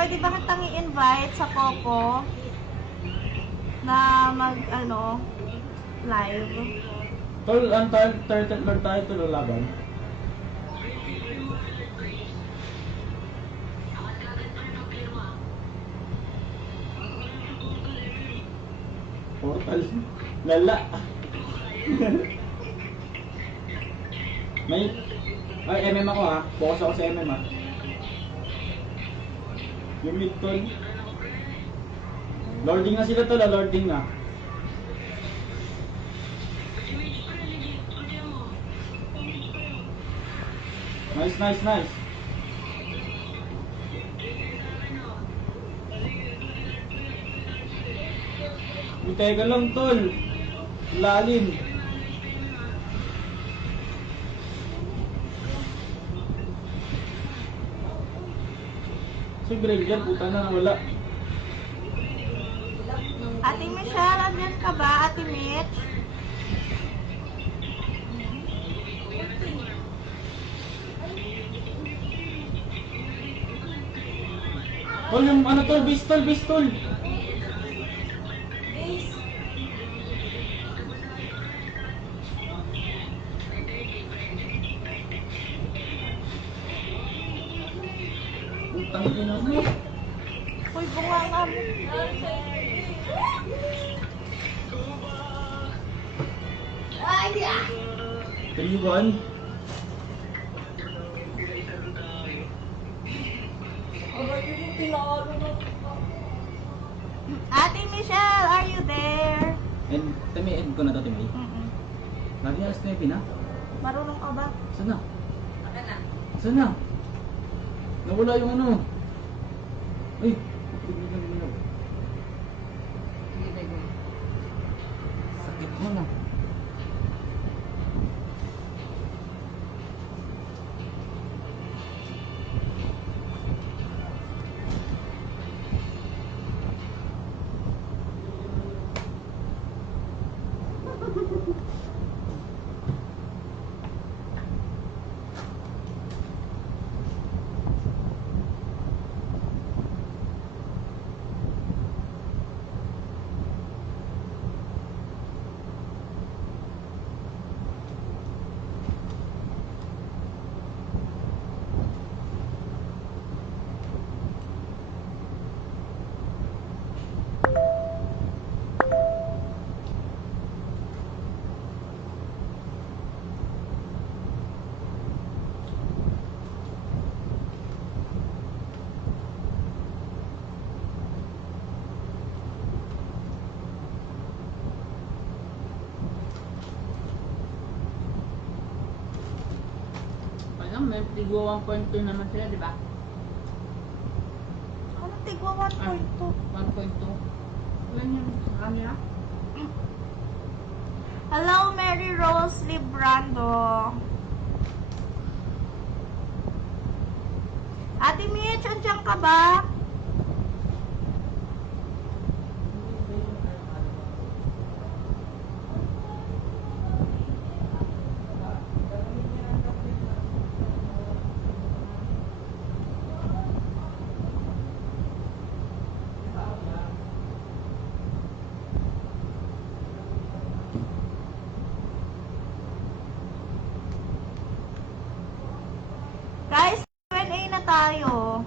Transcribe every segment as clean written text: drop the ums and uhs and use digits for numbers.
pwede ba kitang i-invite sa Popo na mag, live? Tol, ang third Lord tayo tululaban. Portal. Lala. May... Ay, MM ako ha. Focus ako sa MM ha. Yung mid tol. Lording na sila tol, lording na. Nice, nice, nice. Teka lang tol. Lalim. Si Granger, puta na nawala. Ate Michelle, andyan ka ba? Ate Mitch? Tol, yung ano tol, bistol, bistol. Putang ina mo. Uy, bunganga mo. Can you run? Ate Michelle, are you there? And, end ko na to, Timmy. Lagi alas 9 na. Marunong ka ba? Saan na? Saan na? Nawala yung ano. Ay, biglang. Sakit mo na. May tigwa 1.2 naman sila, di ba? Ano tigwa 1.2? 1.2. Yan yung sa kanila. Hello, Mary Rose Librando. Ate Mitch, andyan ka ba? Guys, Q&A na tayo.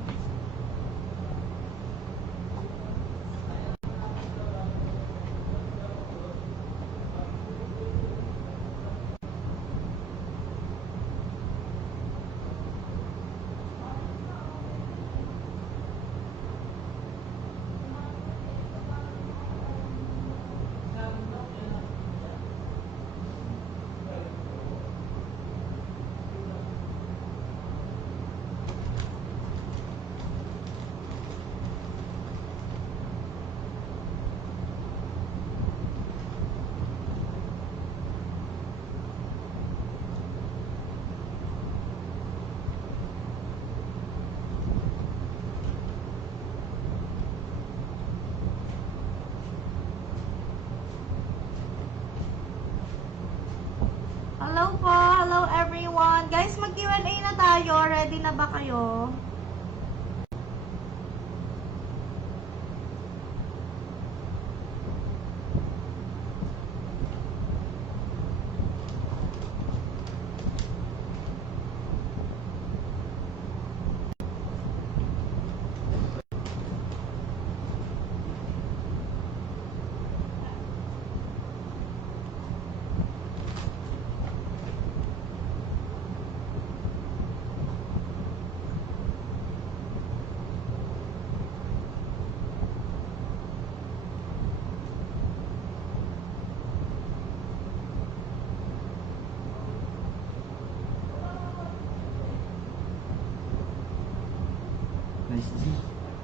Hello po, hello everyone. Guys, mag Q&A na tayo. Ready na ba kayo?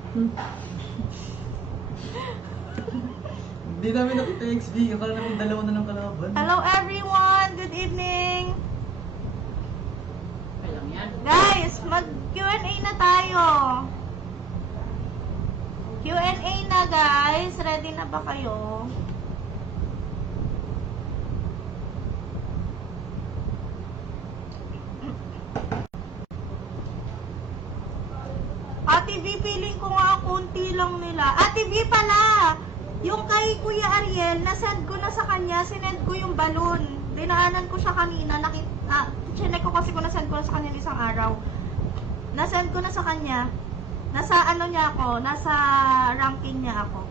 Hindi namin nakita yung XB. Akala namin dalawa na ng kalaban. Hello everyone! Good evening! Ay lang yan. Guys, mag Q&A na tayo. Q&A na guys. Ready na ba kayo? Ate V, feeling ko nga konti lang nila. Ate V pala! Yung kay Kuya Ariel, nasend ko na sa kanya, sinend ko yung balloon. Dinaanan ko siya kanina, chinek ko kasi kung nasend ko na sa kanya isang araw. Nasend ko na sa kanya. Nasa ano niya ako, nasa ranking niya ako.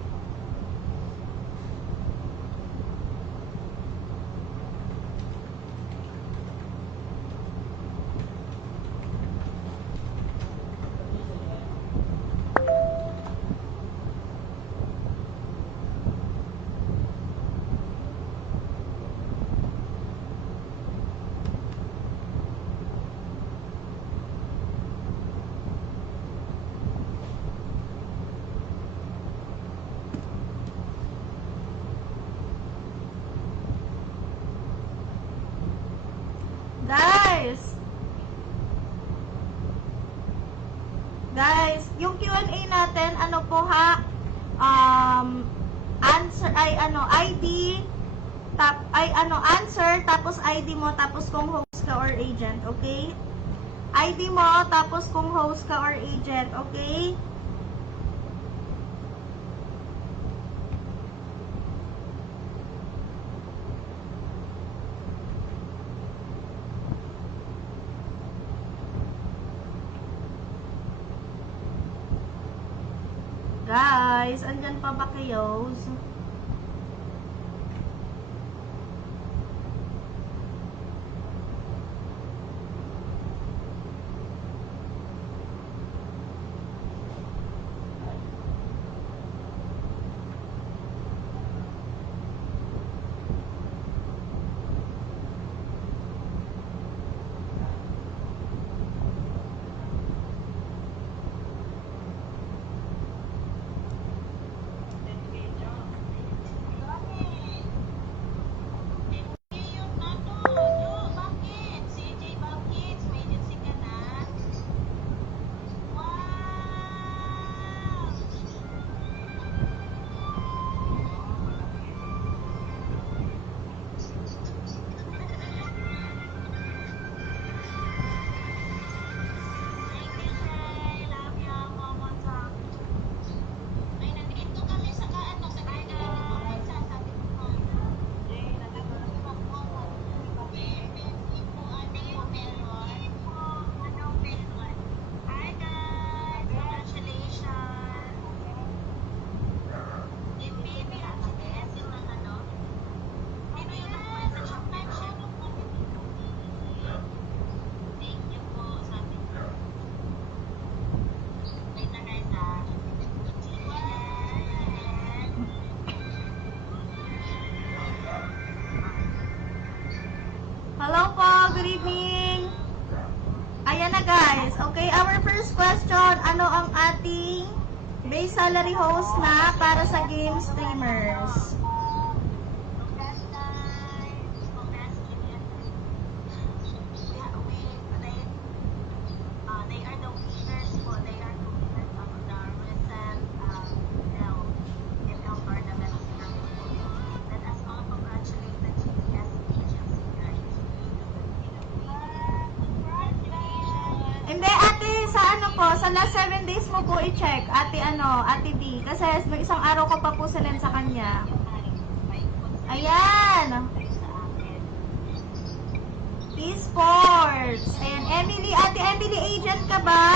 Guys, yung Q&A natin, ano po ha? ID, answer, tapos ID mo, tapos kung host ka or agent, okay? ID mo, tapos kung host ka or agent, okay? Guys, andyan pa ba kayo? Hello po, good evening. Ayan na guys. Okay, our first question, ano ang ating base salary host na para sa game streamers? Hindi, ate, sa ano po, sa last 7 days mo po i-check, ate B. Kasi may isang araw ko pa po sinend sa kanya. Ayan. Esports. Ayan, Emily, ate Emily, agent ka ba?